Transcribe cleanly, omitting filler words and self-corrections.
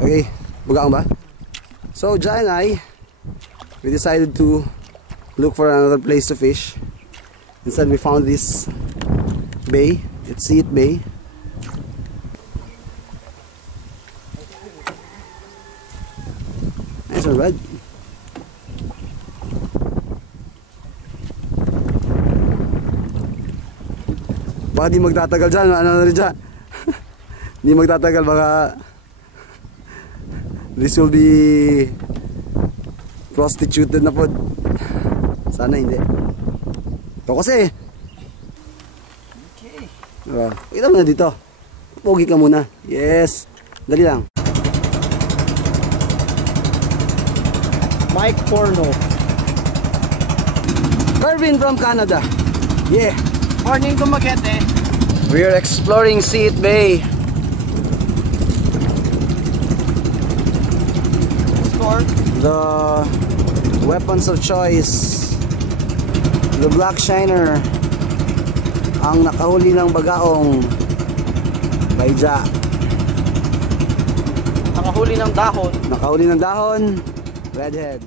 Okay, bugaang ba? So Jai and I, we decided to look for another place to fish. Instead we found this bay. It's Seat Bay. Nice one, Brad. Baka di magtatagal dyan, ano na rin dyan. Di magtatagal, baka this will be prostituted na po. Sana hindi. Ito kasi. Okay. Diba? Kita mo na dito. Pogi ka muna. Yes. Dali lang. Mike Porno. Kervin from Canada. Yeah. Morning Dumaguete. We are exploring Seat Bay. Score. The weapons of choice. The Black Shiner. Ang nakahuli ng bagaong Bayja. Nakahuli ng dahon. Nakahuli ng dahon. Redhead.